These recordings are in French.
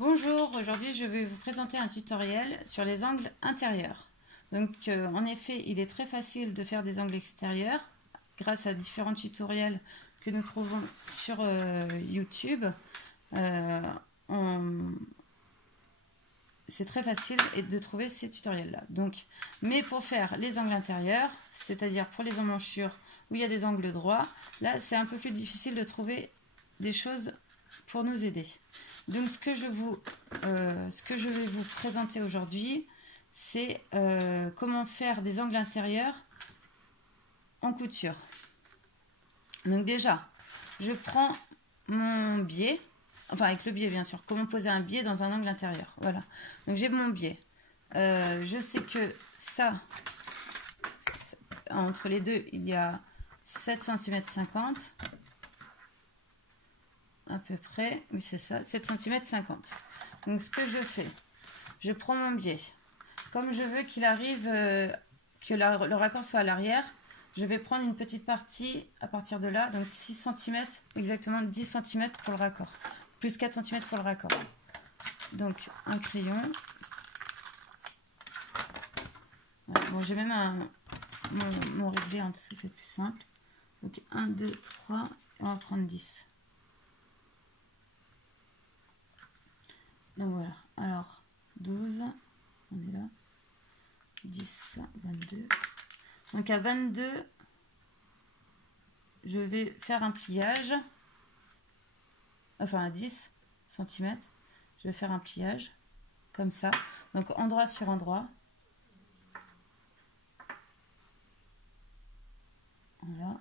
Bonjour, aujourd'hui je vais vous présenter un tutoriel sur les angles intérieurs. Donc en effet, il est très facile de faire des angles extérieurs grâce à différents tutoriels que nous trouvons sur YouTube. C'est très facile de trouver ces tutoriels-là. Mais pour faire les angles intérieurs, c'est-à-dire pour les emmanchures où il y a des angles droits, là c'est un peu plus difficile de trouver des choses pour nous aider. Donc ce que je vais vous présenter aujourd'hui, c'est comment faire des angles intérieurs en couture. Donc déjà, je prends mon biais, enfin avec le biais bien sûr, comment poser un biais dans un angle intérieur. Voilà, donc j'ai mon biais. Je sais que ça, entre les deux, il y a 7,50 cm. À peu près, oui c'est ça, 7,50 cm. Donc ce que je fais, je prends mon biais. Comme je veux qu'il arrive, que le raccord soit à l'arrière, je vais prendre une petite partie à partir de là, donc 6 cm, exactement 10 cm pour le raccord, plus 4 cm pour le raccord. Donc un crayon. Voilà. Bon, j'ai même mon réglé en dessous, c'est plus simple. Donc 1, 2, 3, on va prendre 10. Donc voilà, alors 12, on est là, 10, 22. Donc à 22, je vais faire un pliage, enfin à 10 cm, je vais faire un pliage comme ça. Donc endroit sur endroit. Voilà.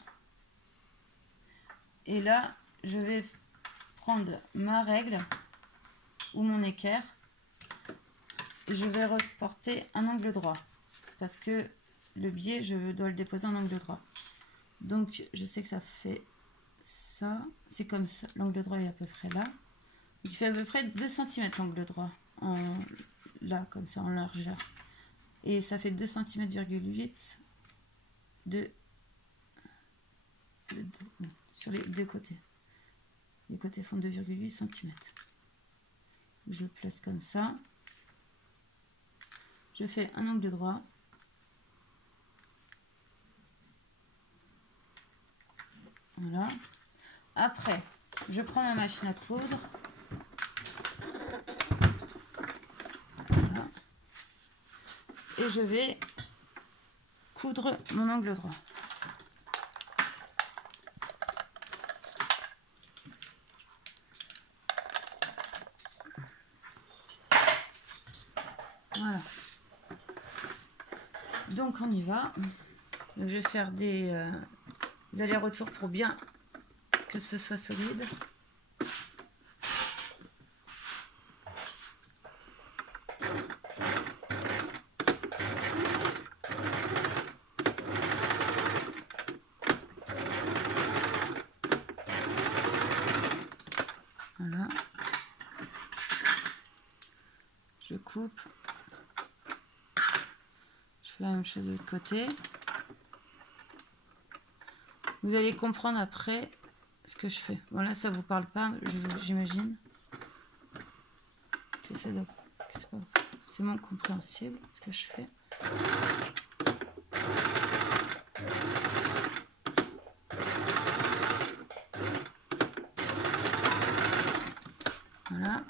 Et là, je vais prendre ma règle ou mon équerre, je vais reporter un angle droit parce que le biais je dois le déposer en angle droit. Donc je sais que ça fait ça, c'est comme ça, l'angle droit est à peu près là, il fait à peu près 2 cm l'angle droit là comme ça en largeur, et ça fait 2 cm,8 sur les deux côtés. Les côtés font 2,8 cm. Je le place comme ça. Je fais un angle droit. Voilà. Après, je prends ma machine à coudre. Voilà. Et je vais coudre mon angle droit. Voilà. Donc on y va. Donc, je vais faire des allers-retours pour bien que ce soit solide. Voilà. Je coupe. Je fais la même chose de l'autre côté. Vous allez comprendre après ce que je fais. Bon là ça vous parle pas, j'imagine. C'est moins compréhensible ce que je fais. Voilà.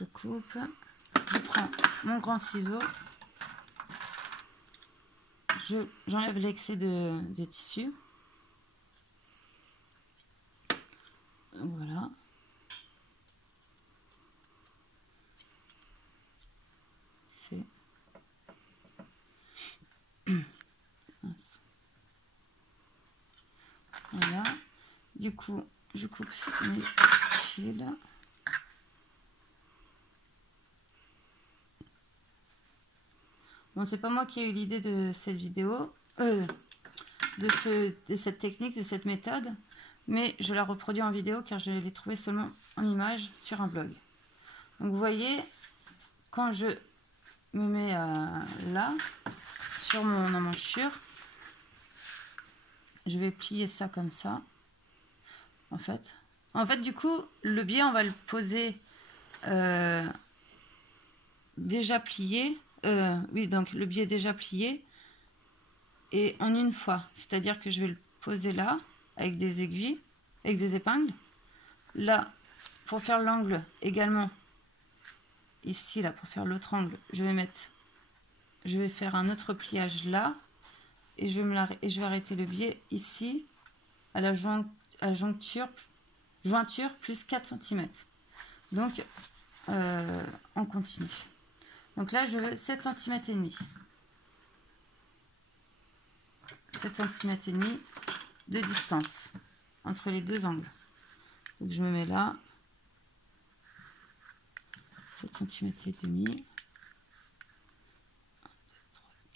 Je coupe. Je prends mon grand ciseau. J'enlève l'excès de tissu. Voilà. C'est... Voilà. Du coup, je coupe mes fils. Bon, c'est pas moi qui ai eu l'idée de cette vidéo, de cette technique, de cette méthode, mais je la reproduis en vidéo car je l'ai trouvée seulement en image sur un blog. Donc vous voyez, quand je me mets là, sur mon emmanchure, je vais plier ça comme ça, en fait, En fait, du coup, le biais, on va le poser déjà plié. Oui, donc le biais déjà plié. Et en une fois. C'est-à-dire que je vais le poser là, avec des aiguilles, avec des épingles. Là, pour faire l'angle également, ici, là, pour faire l'autre angle, je vais faire un autre pliage là. Et je vais arrêter le biais ici, à la jointure plus 4 cm. Donc, on continue. Donc là, je veux 7 cm et demi. 7 cm et demi de distance entre les deux angles. Donc je me mets là. 7 cm et demi.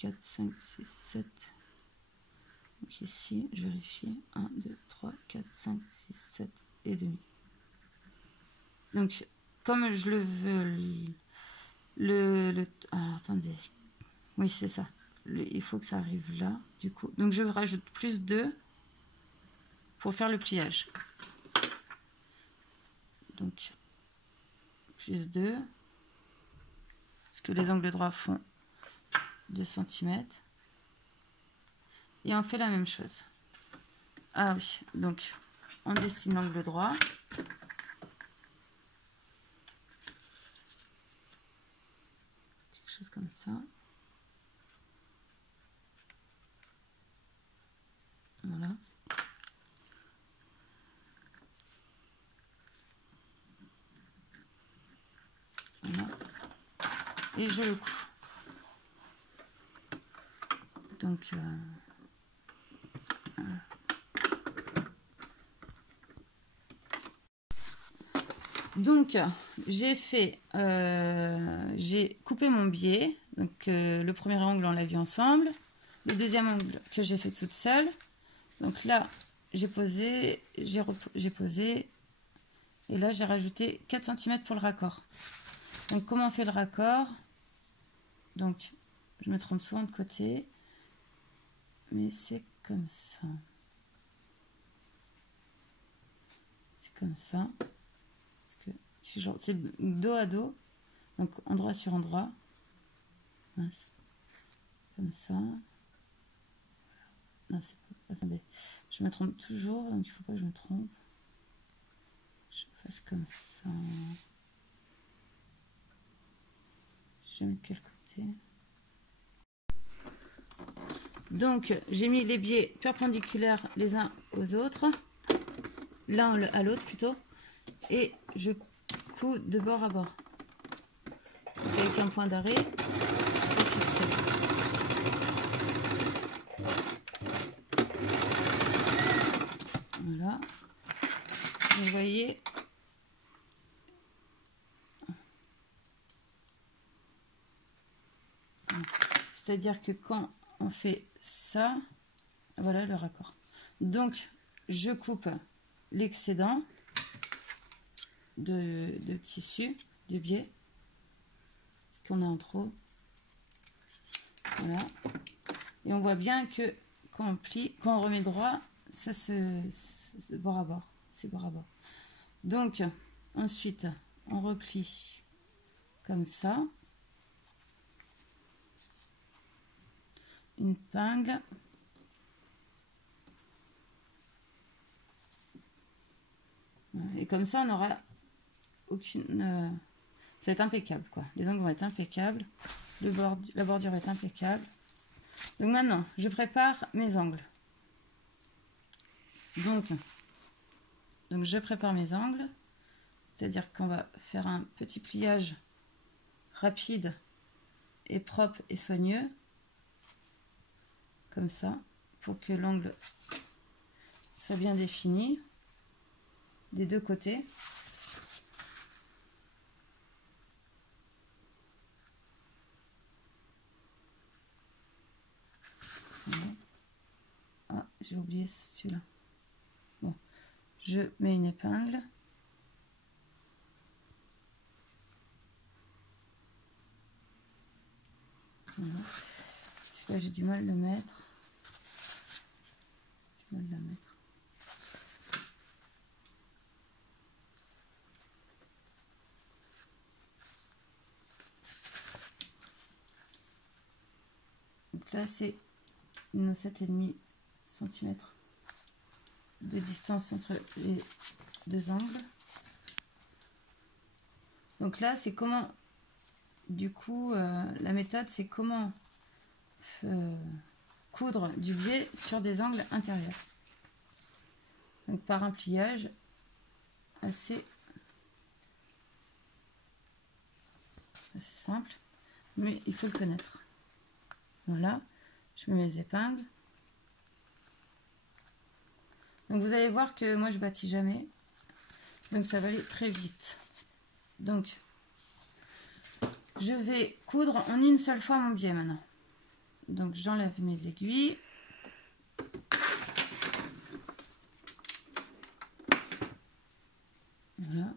1, 2, 3, 4, 5, 6, 7. Donc ici, je vérifie. 1, 2, 3, 4, 5, 6, 7 et demi. Donc, comme je le veux, alors, attendez. Oui, c'est ça. Il faut que ça arrive là, du coup. Donc, je rajoute plus 2 pour faire le pliage. Donc, plus 2. Parce que les angles droits font 2 cm. Et on fait la même chose. Ah oui, donc, on dessine l'angle droit. Quelque chose comme ça. Voilà. Voilà. Et je le couds. Donc, j'ai coupé mon biais. Donc, le premier angle, on l'a vu ensemble. Le deuxième angle que j'ai fait toute seule. Donc là, j'ai posé. Et là, j'ai rajouté 4 cm pour le raccord. Donc, comment on fait le raccord? Donc, je me trompe souvent de côté. Mais c'est comme ça. C'est comme ça. C'est dos à dos, donc endroit sur endroit, comme ça. Non, c'est pas. Attendez, je me trompe toujours, donc il faut pas que je me trompe. Je fasse comme ça. Je mets de quel côté? Donc j'ai mis les biais perpendiculaires les uns aux autres, l'un à l'autre plutôt, et je couds de bord à bord avec un point d'arrêt et fixé. Voilà. Vous voyez, c'est-à-dire que quand on fait ça, voilà le raccord. Donc je coupe l'excédent de tissu, de biais, ce qu'on a en trop. Voilà. Et on voit bien que quand on plie, quand on remet droit, ça c'est bord à bord. C'est bord à bord. Donc ensuite, on replie comme ça. Une épingle. Et comme ça, on n'aura aucune... ça va être impeccable, quoi. Les angles vont être impeccables. La bordure va être impeccable. Donc maintenant, je prépare mes angles. Donc je prépare mes angles. C'est-à-dire qu'on va faire un petit pliage rapide et propre et soigneux. Comme ça, pour que l'angle soit bien défini des deux côtés. Ah, j'ai oublié celui-là. Bon, je mets une épingle. Voilà. Là, j'ai du mal de mettre. Donc là, c'est nos 7,5 cm de distance entre les deux angles. Donc là, c'est comment, du coup, la méthode, c'est comment coudre du biais sur des angles intérieurs. Donc par un pliage assez simple, mais il faut le connaître. Voilà, je mets mes épingles. Donc vous allez voir que moi je bâtis jamais, donc ça va aller très vite. Donc je vais coudre en une seule fois mon biais maintenant. Donc j'enlève mes aiguilles. Voilà.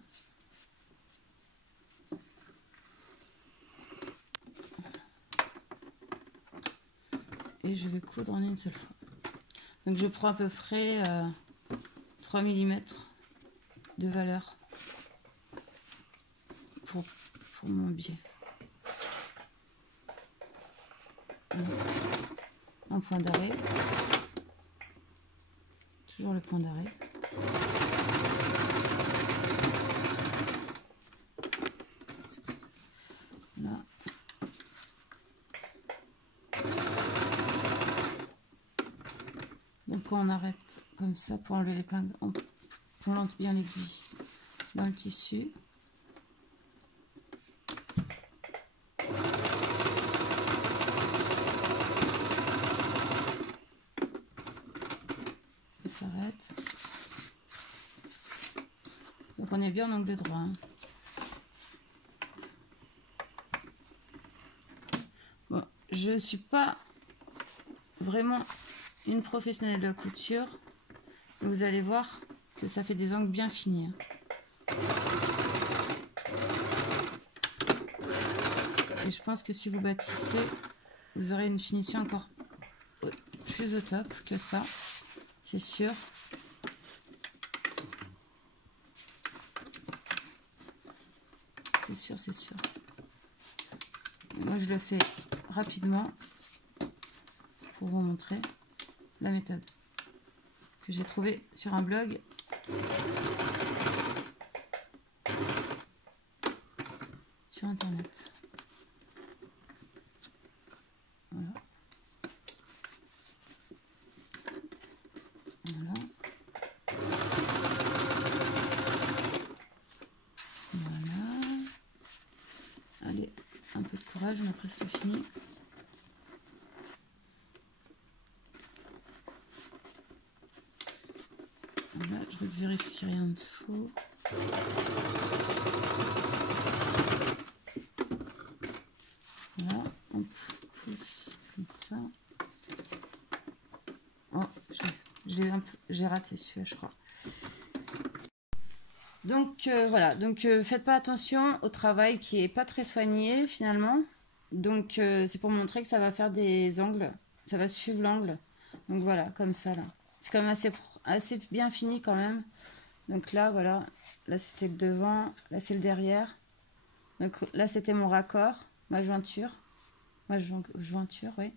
Et je vais coudre en une seule fois. Donc je prends à peu près 3 mm de valeur pour mon biais. Un point d'arrêt. Toujours le point d'arrêt. Là. Donc quand on arrête comme ça pour enlever l'épingle, on plante bien l'aiguille dans le tissu. Ça s'arrête. Donc on est bien en angle droit. Hein. Bon, je suis pas vraiment une professionnelle de la couture. Vous allez voir que ça fait des angles bien finis. Hein. Et je pense que si vous bâtissez, vous aurez une finition encore plus au top que ça, c'est sûr. C'est sûr, c'est sûr. Et moi, je le fais rapidement pour vous montrer la méthode que j'ai trouvée sur un blog. Sur internet. Voilà. Voilà. Voilà. Allez, un peu de courage, on a presque fini. Voilà, je vais vérifier qu'il n'y a rien en dessous. Voilà, on pousse comme ça. Oh, j'ai raté celui-là, je crois. Donc voilà, donc faites pas attention au travail qui est pas très soigné finalement. Donc c'est pour montrer que ça va faire des angles, ça va suivre l'angle. Donc voilà, comme ça là. C'est quand même assez bien fini quand même. Donc là voilà, là c'était le devant, là c'est le derrière. Donc là c'était mon raccord, ma jointure. Oui.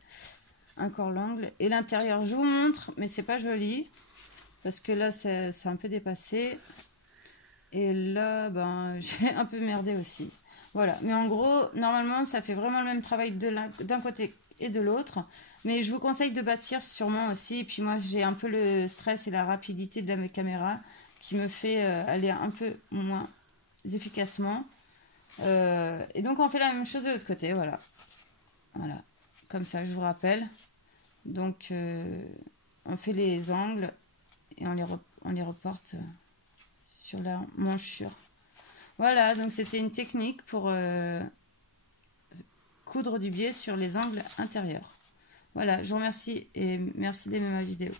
Encore l'angle. Et l'intérieur, je vous montre, mais c'est pas joli. Parce que là c'est un peu dépassé. Et là, ben, j'ai un peu merdé aussi. Voilà. Mais en gros, normalement, ça fait vraiment le même travail d'un côté et de l'autre. Mais je vous conseille de bâtir sûrement aussi. Et puis moi, j'ai un peu le stress et la rapidité de la caméra qui me fait aller un peu moins efficacement. Et donc, on fait la même chose de l'autre côté. Voilà. Voilà. Comme ça, je vous rappelle. Donc, on fait les angles et on les reporte... sur la manchure. Voilà, donc c'était une technique pour coudre du biais sur les angles intérieurs. Voilà, je vous remercie et merci d'aimer ma vidéo.